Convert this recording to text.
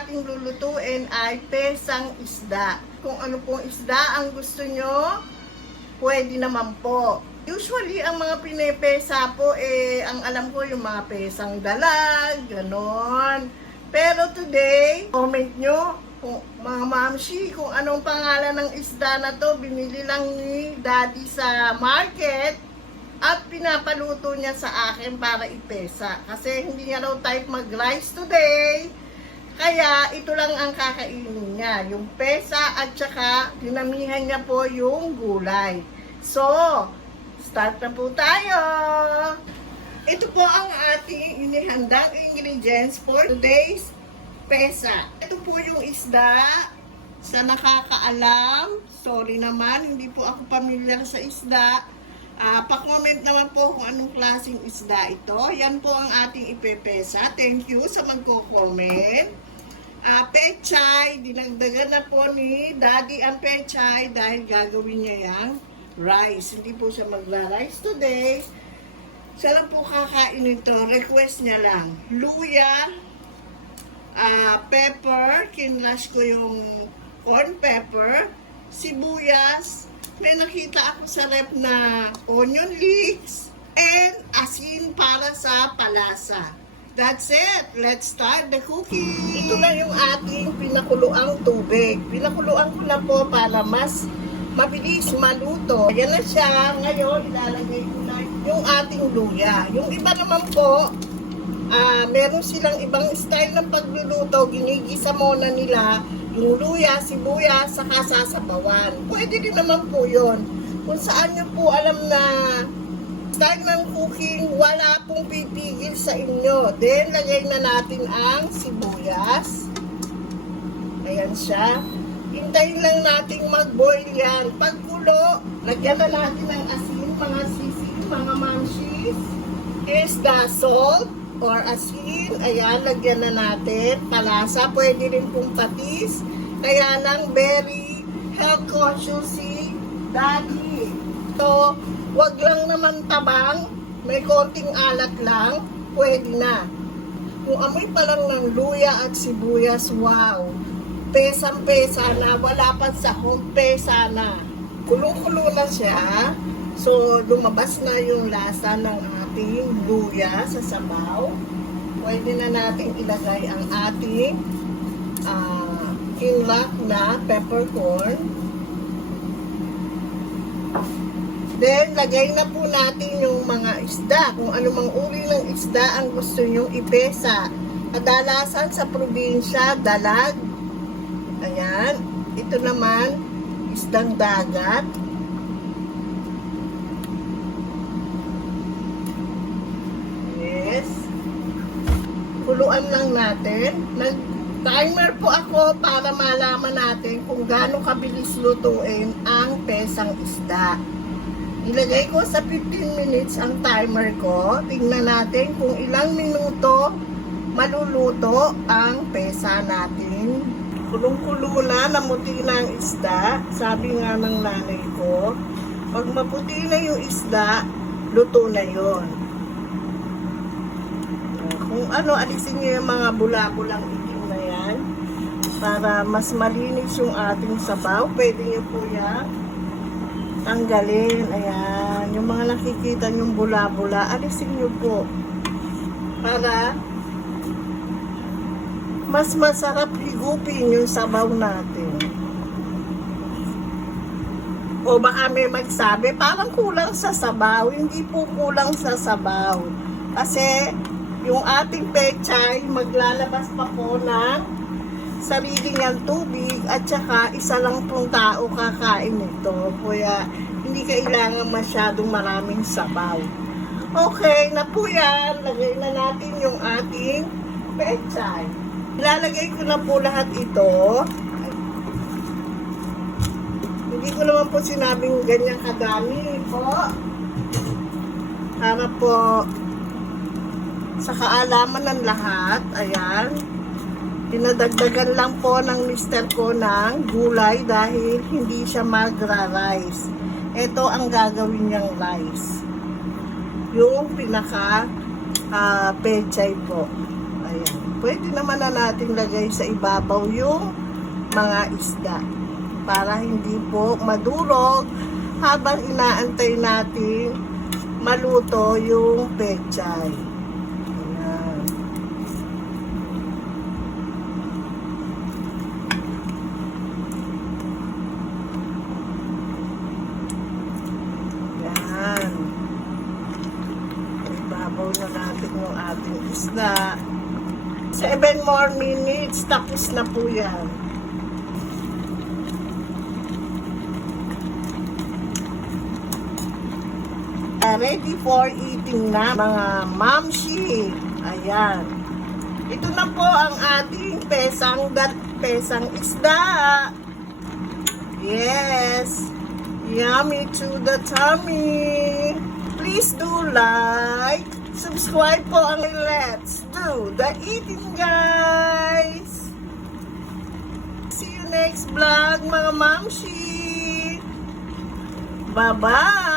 ating lulutuin ay pesang isda. Kung ano pong isda ang gusto nyo, pwede naman po. Usually, ang mga pinepesa po, eh, ang alam ko yung mga pesang dalag, ganon. Pero today, comment nyo, kung, mga mamshi, kung anong pangalan ng isda na to, binili lang ni daddy sa market at pinapaluto niya sa akin para ipesa. Kasi hindi niya raw type mag-rice today. Kaya ito lang ang kakainin niya. Yung pesa at saka dinamihan niya po yung gulay. So, start na po tayo! Ito po ang ating inihandang ingredients for today's pesa. Ito po yung isda. Sa nakakaalam, sorry naman, hindi po ako pamilyar sa isda. Ah, pa-comment naman po kung anong klaseng isda ito. Yan po ang ating ipepesa. Thank you sa magko-comment. Ah, pechay, dinagdagan na po ni Daddy ang pechay dahil gagawin niya yang rice. Hindi po siya magra-rice today. Siya lang po kakain ito. Request niya lang. Luya, ah, pepper, kinrush ko yung corn pepper, sibuyas, may nakita ako sa rep na onion leeks, and asin para sa palasa. That's it. Let's start the cooking. Ito na yung ating pinakuluang tubig. Pinakuluan ko na po para mas mabilis maluto. Yan na siya. Ngayon, ilalagay ko na yung ating luya. Yung iba naman po, ah meron silang ibang style ng pagluluto. Ginigisa muna nila yung luya, sibuyas, saka sasabawan. Pwede din naman po yon. Kung saan nyo po alam na style ng cooking, wala pong pipigil sa inyo. Then, lagay na natin ang sibuyas. Ayan siya. Hintayin lang nating mag-boil yan. Pagkulo, lagyan na natin ng asin, mga sisi, mga mamshis. Is the salt or asin. Ayan, lagyan na natin. Palasa, pwede rin pong patis. Kaya lang, very health conscious si Daddy. So, wag lang naman tabang. May konting alat lang. Pwede na. Kung amoy pa lang ng luya at sibuyas, wow. Pesang-pesa na. Wala pa sa home pesa na. Kulong-kulo na siya. So, lumabas na yung lasa ng ating luya sa sabaw. Pwede na natin ilagay ang ating ah, kinlak na peppercorn. Then, lagay na po natin yung mga isda. Kung ano mang uri ng isda ang gusto nyong ipesa. Kadalasan sa probinsya, dalag. Ayan. Ito naman, isdang dagat. Yes. Kuluan lang natin. Nag-timer po ako para malaman natin kung gaano kabilis lutuin ang pesang isda. Ilagay ko sa 15 minutes ang timer ko. Tingnan natin kung ilang minuto maluluto ang pesa natin. Kulong-kulo na, namuti na ang isda. Sabi nga ng nanay ko, pag maputi na yung isda, luto na yon. Ano, alisin nyo yung mga bula-bulang itim na yan para mas malinis yung ating sabaw. Pwede nyo po yan tanggalin. Ayan. Yung mga nakikita yung bula-bula, alisin nyo po. Para mas masarap higupin yung sabaw natin. O baka may magsabi, parang kulang sa sabaw. Hindi po kulang sa sabaw. Kasi yung ating pechay, maglalabas pa po ng sarili niyang tubig at saka isa lang pong tao kakain nito. Kaya hindi kailangan masyadong maraming sabaw. Okay, na po yan. Lagay na natin yung ating pechay. Ilalagay ko na po lahat ito. Hindi ko naman po sinabing ganyan kadami po. Para po sa kaalaman ng lahat, ayan. Dinadagdagan lang po ng mister ko ng gulay dahil hindi siya magra-rice. Ito ang gagawin niyang rice. Yung pinaka ah, pechay po. Ayan. pwede naman na natin lagay sa ibabaw yung mga isda para hindi po madurog habang inaantay natin maluto yung pechay. Ayan. Yan. Ibabaw na natin yung ating isda. 7 more minutes, tapos na po yan. Ah, ready for eating na mga mamshi. Ayan. Ito na po ang ating pesang gat pesang isda. Yes. Yummy to the tummy. Please do like, subscribe po ang Let's Do the Eating guys. See you next vlog mga mamshi. Bye-bye.